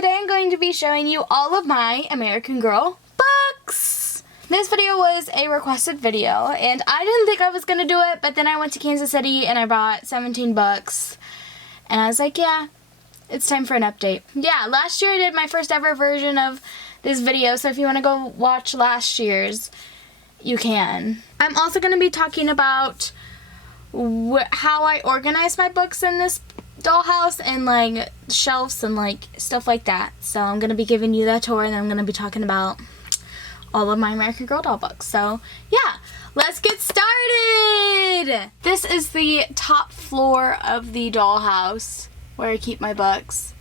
today I'm going to be showing you all of my American Girl books. This video was a requested video, and I didn't think I was going to do it, but then I went to Kansas City and I bought 17 books, and I was like, yeah, it's time for an update. Yeah, last year I did my first ever version of this video, so if you want to go watch last year's, you can. I'm also going to be talking about how I organize my books in this dollhouse and like shelves and like stuff like that. So I'm going to be giving you that tour, and I'm going to be talking about all of my American Girl doll books. So yeah, let's get started! This is the top floor of the dollhouse where I keep my books.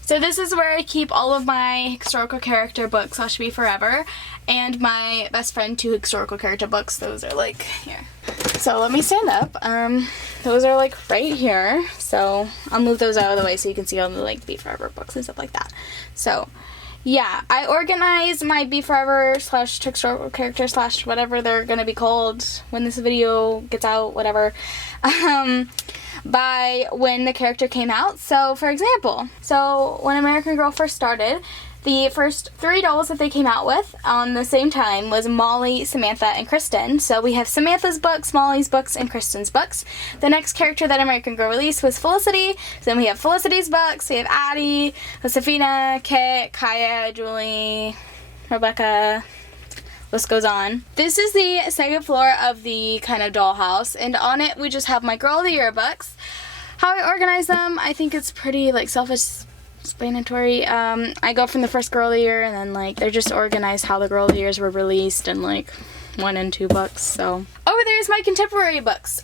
So this is where I keep all of my historical character books, I'll Be Forever, and my best friend 2 historical character books. Those are like here. So let me stand up. Those are like right here. So I'll move those out of the way so you can see all the like Be Forever books and stuff like that. So yeah, I organize my Be Forever / historical character / whatever they're gonna be called when this video gets out, whatever. By when the character came out. So for example, when American Girl first started, the first 3 dolls that they came out with on the same time was Molly, Samantha, and Kristen. So we have Samantha's books, Molly's books, and Kristen's books. The next character that American Girl released was Felicity. So then we have Felicity's books, we have Addie, Josefina, Kit, Kaya, Julie, Rebecca, list goes on. This is the second floor of the kind of dollhouse, and on it we just have my Girl of the Year books. How I organize them, I think it's pretty like self-explanatory. I go from the first Girl of the Year, and then like they're just organized how the Girl of the Years were released in like 1 and 2 books. So over there is my contemporary books.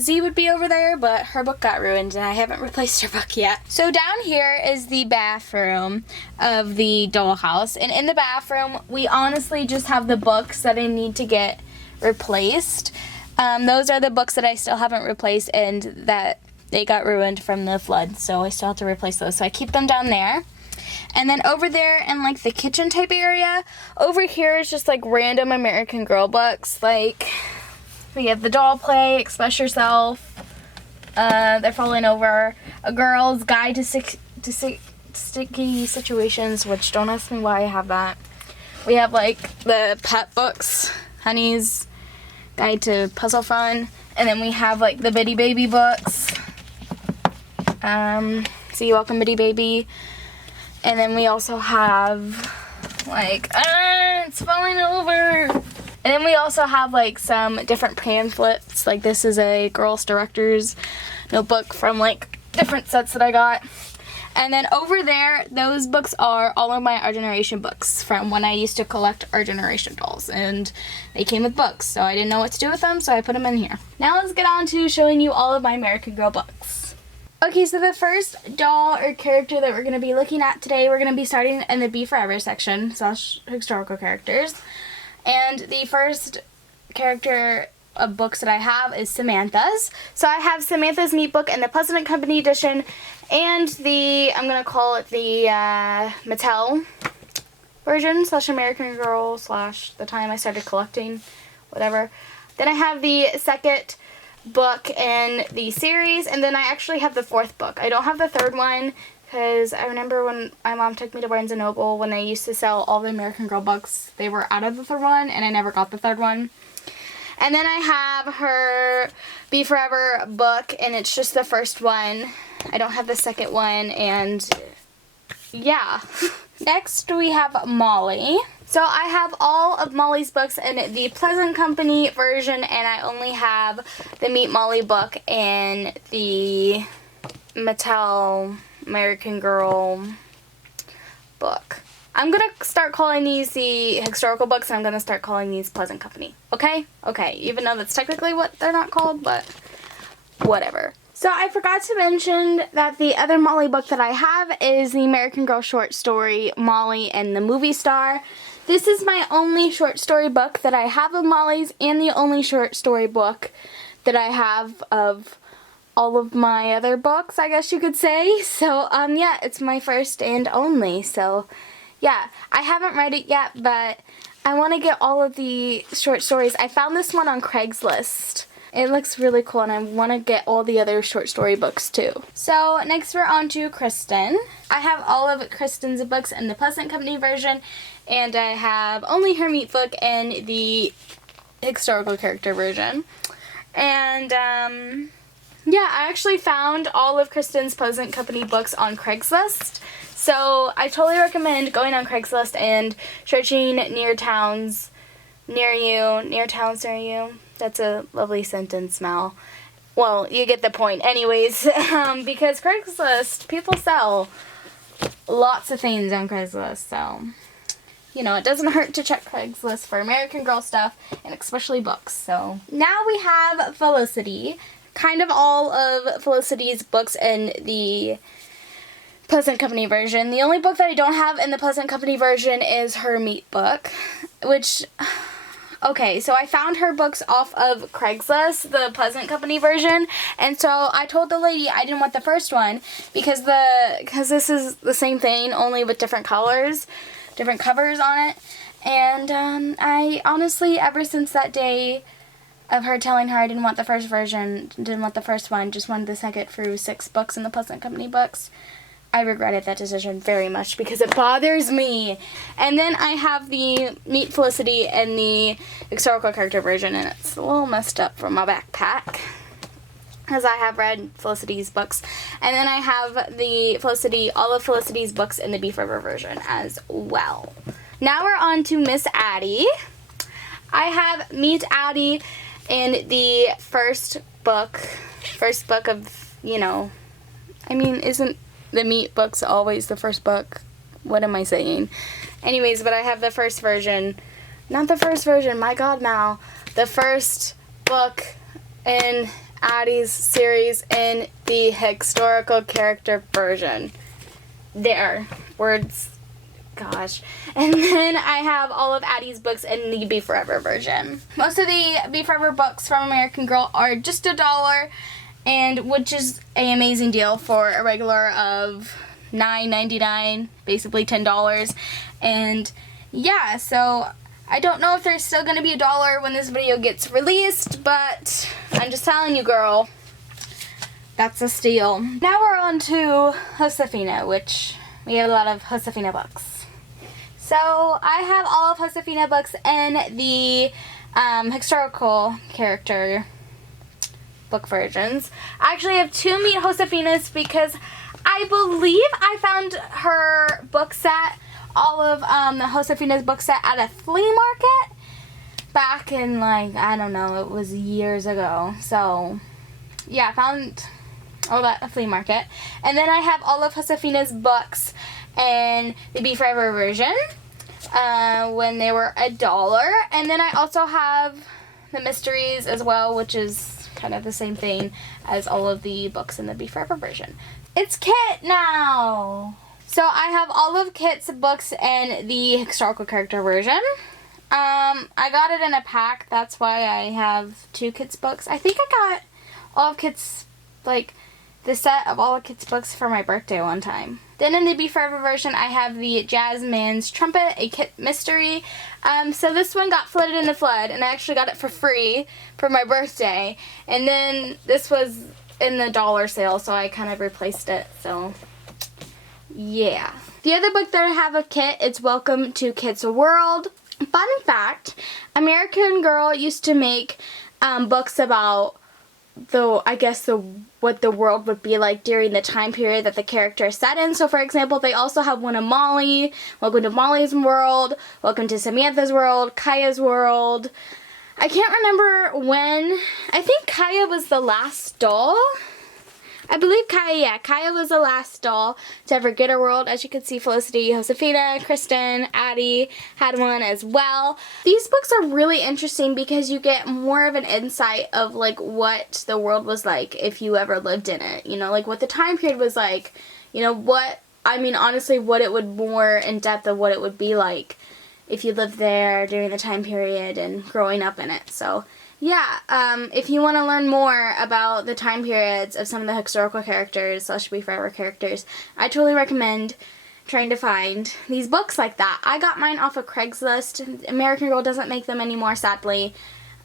Z would be over there, but her book got ruined and I haven't replaced her book yet. So down here is the bathroom of the dollhouse, and in the bathroom we honestly just have the books that I need to get replaced. Those are the books that I still haven't replaced and that they got ruined from the flood, so I still have to replace those. So I keep them down there. And then over there in like the kitchen type area, over here is just like random American Girl books. Like we have The Doll Play, Express Yourself, They're Falling Over, A Girl's Guide to Sticky Situations, which don't ask me why I have that. We have like the pet books, Honey's Guide to Puzzle Fun, and then we have like the Bitty Baby books. See You Welcome Bitty Baby. And then we also have like, it's falling over. And then we also have like some different pamphlets. Like this is a girls director's notebook from like different sets that I got. And then over there, those books are all of my Our Generation books from when I used to collect Our Generation dolls. And they came with books, so I didn't know what to do with them, so I put them in here. Now let's get on to showing you all of my American Girl books. Okay, so the first doll or character that we're going to be looking at today, we're going to be starting in the Be Forever section, / historical characters. And the first character of books that I have is Samantha's. So I have Samantha's Neat Book in the Pleasant and Company edition, and I'm going to call it the Mattel version / American Girl / the time I started collecting, whatever. Then I have the second book in the series, and then I actually have the 4th book. I don't have the 3rd one because I remember when my mom took me to Barnes & Noble when they used to sell all the American Girl books, they were out of the 3rd one, and I never got the 3rd one. And then I have her Be Forever book, and it's just the first one. I don't have the 2nd one, and yeah. Next we have Molly. So I have all of Molly's books in the Pleasant Company version, and I only have the Meet Molly book in the Mattel American Girl book. I'm going to start calling these the historical books, and I'm going to start calling these Pleasant Company. Okay? Okay, even though that's technically what they're not called, but whatever. So I forgot to mention that the other Molly book that I have is the American Girl short story, Molly and the Movie Star. This is my only short story book that I have of Molly's, and the only short story book that I have of all of my other books, I guess you could say. So, yeah, it's my first and only. So, yeah, I haven't read it yet, but I want to get all of the short stories. I found this one on Craigslist. It looks really cool, and I want to get all the other short story books too. So next we're on to Kristen. I have all of Kristen's books in the Pleasant Company version, and I have only her Meat book in the historical character version. And yeah, I actually found all of Kristen's Pleasant Company books on Craigslist. So I totally recommend going on Craigslist and searching near towns near you. Near towns near you. That's a lovely sentence, Mal. Well, you get the point. Anyways, because Craigslist, people sell lots of things on Craigslist, so, you know, it doesn't hurt to check Craigslist for American Girl stuff, and especially books. So now we have Felicity. Kind of all of Felicity's books in the Pleasant Company version. The only book that I don't have in the Pleasant Company version is her Meat book, which... Okay, so I found her books off of Craigslist, the Pleasant Company version, and so I told the lady I didn't want the first one because this is the same thing, only with different colors, different covers on it, and I honestly, ever since that day of her telling her I didn't want the first version, didn't want the first one, just wanted the second through 6 books in the Pleasant Company books, I regretted that decision very much because it bothers me. And then I have the Meet Felicity and the historical character version, and it's a little messed up from my backpack because I have read Felicity's books. And then I have the all of Felicity's books in the Beef River version as well. Now we're on to Miss Addie. I have Meet Addie in the first book of, you know, I mean, isn't the Meat book's always the first book? What am I saying? Anyways, but I have the first version. Not the first version, my god, Mal. The first book in Addie's series in the historical character version. There. Words. Gosh. And then I have all of Addie's books in the Be Forever version. Most of the Be Forever books from American Girl are just $1, and which is an amazing deal for a regular of $9.99, basically $10. And yeah, so I don't know if there's still going to be $1 when this video gets released, but I'm just telling you, girl, that's a steal. Now we're on to Josefina, which we have a lot of Josefina books. So I have all of Josefina books in the historical character book versions. I actually have 2 Meet Josefinas because I believe I found her book set, all of the Josefina's book set at a flea market back in, like, I don't know, it was years ago. So yeah, I found all that at a flea market. And then I have all of Josefina's books in the Be Forever version when they were $1. And then I also have the mysteries as well, which is kind of the same thing as all of the books in the Be Forever version. It's Kit now! So I have all of Kit's books in the historical character version. I got it in a pack, that's why I have 2 Kit's books. I think I got all of Kit's, like, the set of all of Kit's books for my birthday one time. Then in the Be Forever version, I have the Jazzman's Trumpet, a Kit mystery. So this one got flooded in the flood, and I actually got it for free for my birthday. And then this was in the dollar sale, so I kind of replaced it. So yeah. The other book that I have of Kit is Welcome to Kit's World. Fun fact, American Girl used to make books about what the world would be like during the time period that the character is set in. So for example, they also have one of Molly, Welcome to Molly's World, Welcome to Samantha's World, Kaya's World. I can't remember when. I think Kaya was the last doll. I believe Kaya was the last doll to ever get a world. As you can see, Felicity, Josefina, Kristen, Addie had one as well. These books are really interesting because you get more of an insight of like what the world was like if you ever lived in it. You know, like what the time period was like. You know, honestly, what it would more in depth of what it would be like if you lived there during the time period and growing up in it. So yeah, if you want to learn more about the time periods of some of the historical characters, Be Forever characters, I totally recommend trying to find these books like that. I got mine off of Craigslist. American Girl doesn't make them anymore, sadly.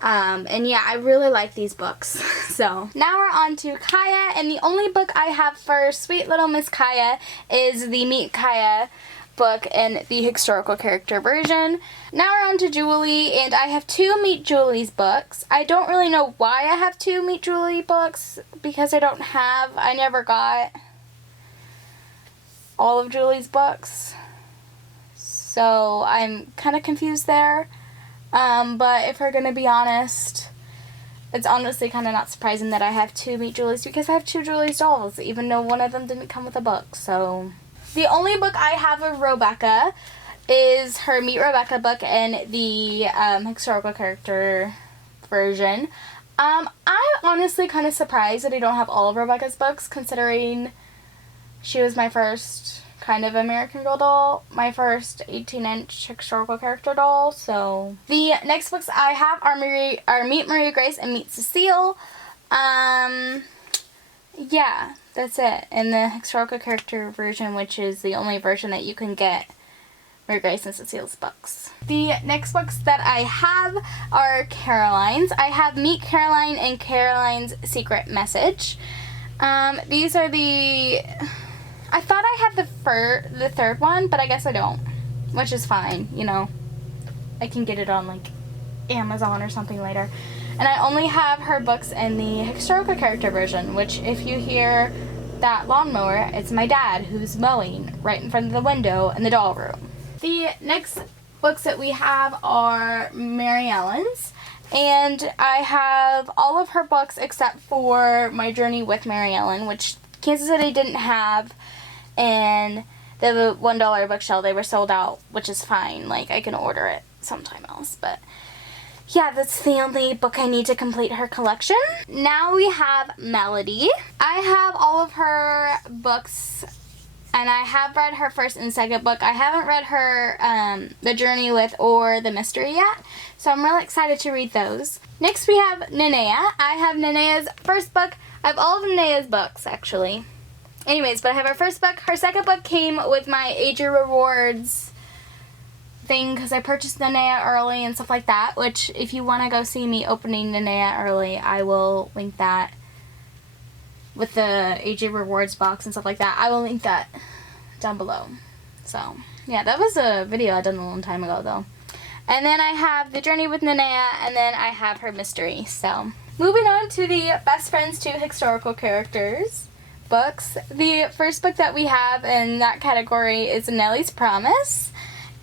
And yeah, I really like these books. So now we're on to Kaya, and the only book I have for sweet little Miss Kaya is the Meet Kaya book in the historical character version. Now we're on to Julie, and I have 2 Meet Julie's books. I don't really know why I have 2 Meet Julie books, because I never got all of Julie's books. So I'm kind of confused there. But if we're gonna be honest, it's honestly kind of not surprising that I have 2 Meet Julies, because I have 2 Julie's dolls, even though one of them didn't come with a book. So the only book I have of Rebecca is her Meet Rebecca book in the historical character version. I'm honestly kind of surprised that I don't have all of Rebecca's books, considering she was my first kind of American Girl doll, my first 18-inch historical character doll. So the next books I have are Meet Maria Grace and Meet Cecile. Yeah, that's it. In the historical character version, which is the only version that you can get Maria Grace and Cecile's books. The next books that I have are Caroline's. I have Meet Caroline and Caroline's Secret Message. These are the... I thought I had the third one, but I guess I don't, which is fine, you know. I can get it on, like, Amazon or something later. And I only have her books in the historical character version, which, if you hear that lawnmower, it's my dad who's mowing right in front of the window in the doll room. The next books that we have are Mary Ellen's, and I have all of her books except for My Journey with Mary Ellen, which Kansas City didn't have, and the $1 bookshelf, they were sold out, which is fine. Like, I can order it sometime else, but yeah, that's the only book I need to complete her collection. Now we have Melody. I have all of her books, and I have read her first and second book. I haven't read her The Journey with or The Mystery yet, so I'm really excited to read those. Next we have Nenea. I have Nenea's first book. I have all of Nenea's books, actually. Anyways, but I have her first book. Her second book came with my AG Rewards thing, because I purchased Nenea early and stuff like that, which if you want to go see me opening Nenea early, I will link that with the AG Rewards box and stuff like that. I will link that down below. So, yeah, that was a video I done a long time ago, though. And then I have The Journey with Nenea, and then I have her mystery. So, moving on to the Best Friends to Historical Characters books. The first book that we have in that category is Nellie's Promise.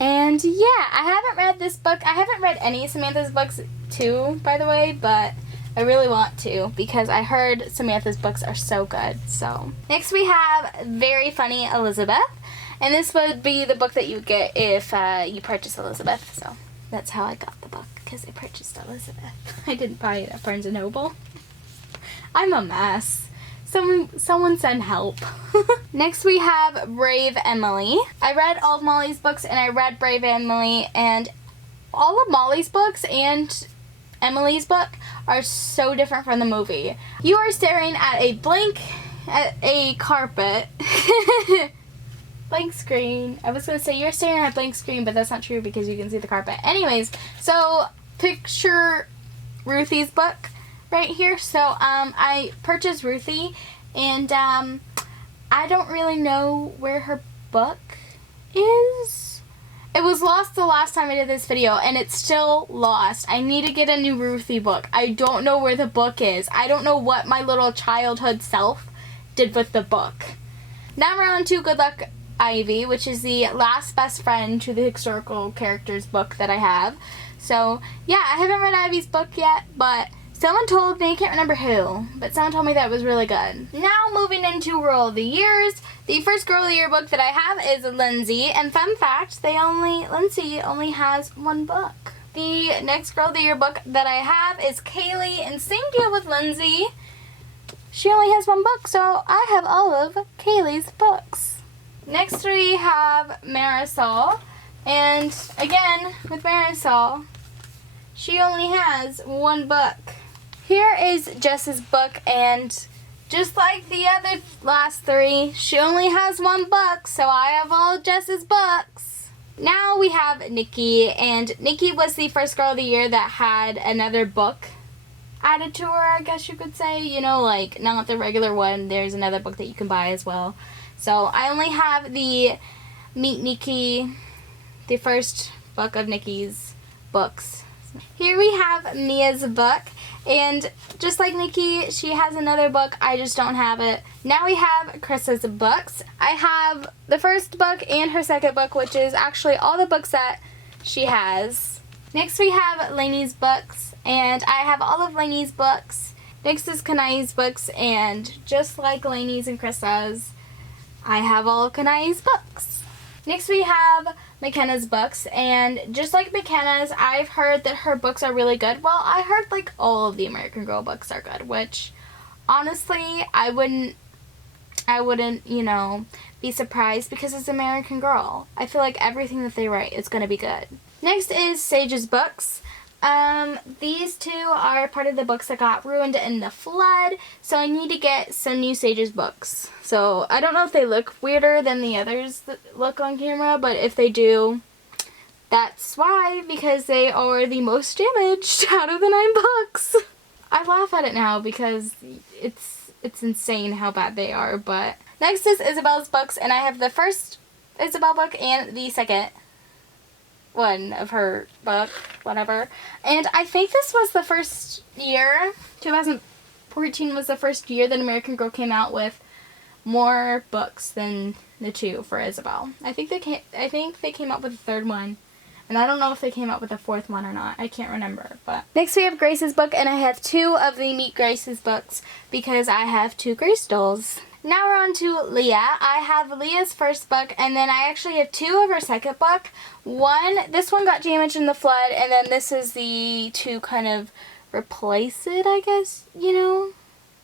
And yeah, I haven't read this book. I haven't read any of Samantha's books too, by the way, but I really want to, because I heard Samantha's books are so good. So next we have Very Funny Elizabeth, and this would be the book that you would get if you purchase Elizabeth. So that's how I got the book, because I purchased Elizabeth. I didn't buy it at Barnes & Noble. I'm a mess. Someone send help. Next we have Brave Emily. I read all of Molly's books, and I read Brave Emily, and all of Molly's books and Emily's book are so different from the movie. You are staring at a carpet. Blank screen. I was going to say you're staring at a blank screen, but that's not true because you can see the carpet. Anyways, so picture Ruthie's book right here. So I purchased Ruthie, and I don't really know where her book is. It was lost the last time I did this video, and it's still lost. I need to get a new Ruthie book. I don't know where the book is. I don't know what my little childhood self did with the book. Now we're on to Good Luck Ivy, which is the last best friend to the historical characters book that I have. So yeah, I haven't read Ivy's book yet, but someone told me, I can't remember who, but someone told me that it was really good. Now moving into Girl of the Years. The first Girl of the Year book that I have is Lindsay, and fun fact, Lindsay only has one book. The next Girl of the Year book that I have is Kaylee, and same deal with Lindsay. She only has one book, so I have all of Kaylee's books. Next we have Marisol, and again, with Marisol, she only has one book. Here is Jess's book, and just like the last three, she only has one book, so I have all Jess's books. Now we have Nikki, and Nikki was the first girl of the year that had another book added to her, I guess you could say. You know, like, not the regular one. There's another book that you can buy as well. So I only have the Meet Nikki, the first book of Nikki's books. Here we have Mia's book, and just like Nikki, she has another book. I just don't have it. Now we have Chris's books. I have the first book and her second book, which is actually all the books that she has. Next we have Lainey's books, and I have all of Lainey's books. Next is Kanai's books, and just like Lainey's and Chris's, I have all of Kanai's books. Next we have McKenna's books, and just like McKenna's, I've heard that her books are really good. Well, I heard like all of the American Girl books are good, which honestly, I wouldn't, you know, be surprised because it's American Girl. I feel like everything that they write is going to be good. Next is Sage's books. These two are part of the books that got ruined in the flood, so I need to get some new Sage's books. So I don't know if they look weirder than the others that look on camera, but if they do, that's why, because they are the most damaged out of the 9 books. I laugh at it now because it's insane how bad they are, but next is Isabel's books, and I have the first Isabel book and the second one of her book, whatever. And I think this was the first year, 2014 was the first year that American Girl came out with more books than the 2 for Isabel. I think they came out with a third one, and I don't know if they came out with a fourth one or not. I can't remember. But next we have Grace's book, and I have 2 of the Meet Grace's books because I have 2 Grace dolls. Now we're on to Leah. I have Leah's first book, and then I actually have 2 of her second book. This one got damaged in the flood, and then this is to kind of replace it, I guess, you know?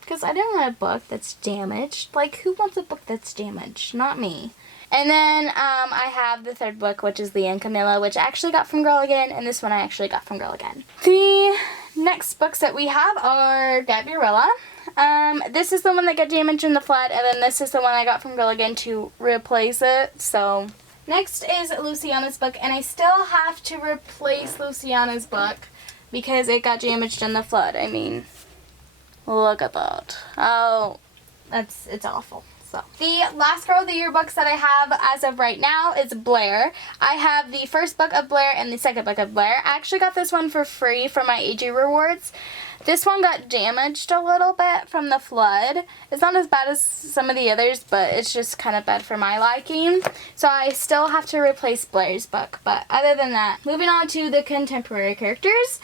Because I don't want a book that's damaged. Like, who wants a book that's damaged? Not me. And then I have the third book, which is Leah and Camilla, which I actually got from Girl Again, and this one I actually got from Girl Again. The next books that we have are Gabriella. This is the one that got damaged in the flood, and then this is the one I got from Girl Again to replace it. So next is Luciana's book, and I still have to replace Luciana's book because it got damaged in the flood. I mean, look at that. Oh, it's awful. So the last Girl of the Year books that I have as of right now is Blair. I have the first book of Blair and the second book of Blair. I actually got this one for free from my AG rewards. This one got damaged a little bit from the flood. It's not as bad as some of the others, but it's just kind of bad for my liking. So I still have to replace Blair's book. But other than that, moving on to the contemporary characters.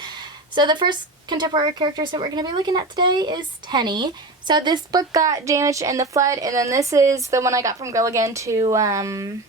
So the first contemporary characters that we're going to be looking at today is Tenny. So this book got damaged in the flood, and then this is the one I got from Girl Again to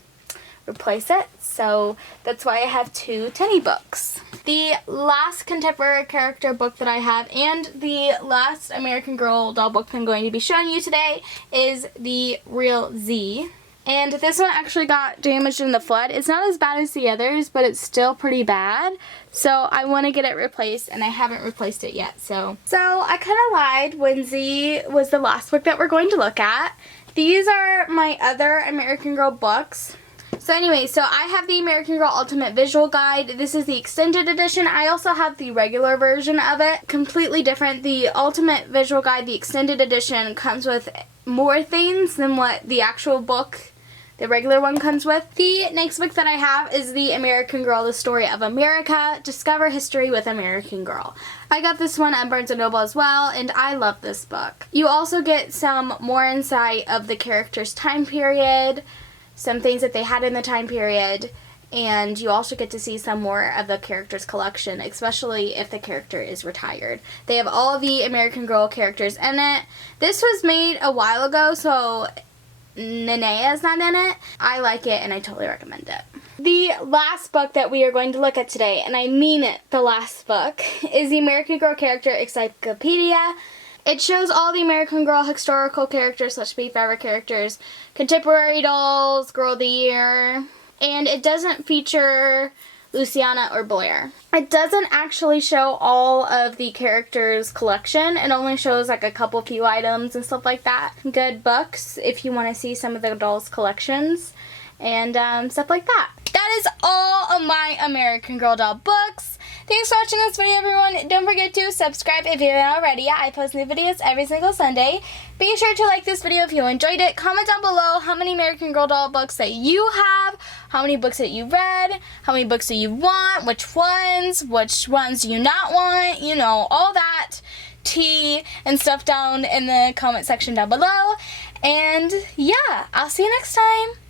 replace it. So that's why I have 2 Tenny books. The last contemporary character book that I have, and the last American Girl doll book I'm going to be showing you today, is the Real Z. And this one actually got damaged in the flood. It's not as bad as the others, but it's still pretty bad. So I want to get it replaced, and I haven't replaced it yet. So I kind of lied when Z was the last book that we're going to look at. These are my other American Girl books. So anyway, so I have the American Girl Ultimate Visual Guide. This is the extended edition. I also have the regular version of it. Completely different. The Ultimate Visual Guide, the extended edition, comes with more things than what the actual book, the regular one, comes with. The next book that I have is the American Girl, The Story of America, Discover History with American Girl. I got this one at Barnes & Noble as well, and I love this book. You also get some more insight of the character's time period, some things that they had in the time period, and you also get to see some more of the character's collection, especially if the character is retired. They have all of the American Girl characters in it. This was made a while ago, so Nenea's not in it. I like it, and I totally recommend it. The last book that we are going to look at today, and I mean it, the last book, is the American Girl Character Encyclopedia. It shows all the American Girl historical characters, / favorite characters, contemporary dolls, Girl of the Year, and it doesn't feature Luciana or Blair. It doesn't actually show all of the characters' collection. It only shows like a couple few items and stuff like that. Good books if you want to see some of the dolls' collections and stuff like that. That that is all of my American Girl doll books. Thanks for watching this video, everyone. Don't forget to subscribe if you haven't already. I post new videos every single Sunday. Be sure to like this video if you enjoyed it. Comment down below how many American Girl doll books that you have, how many books that you read, how many books do you want, which ones do you not want, you know, all that tea and stuff down in the comment section down below. And yeah, I'll see you next time.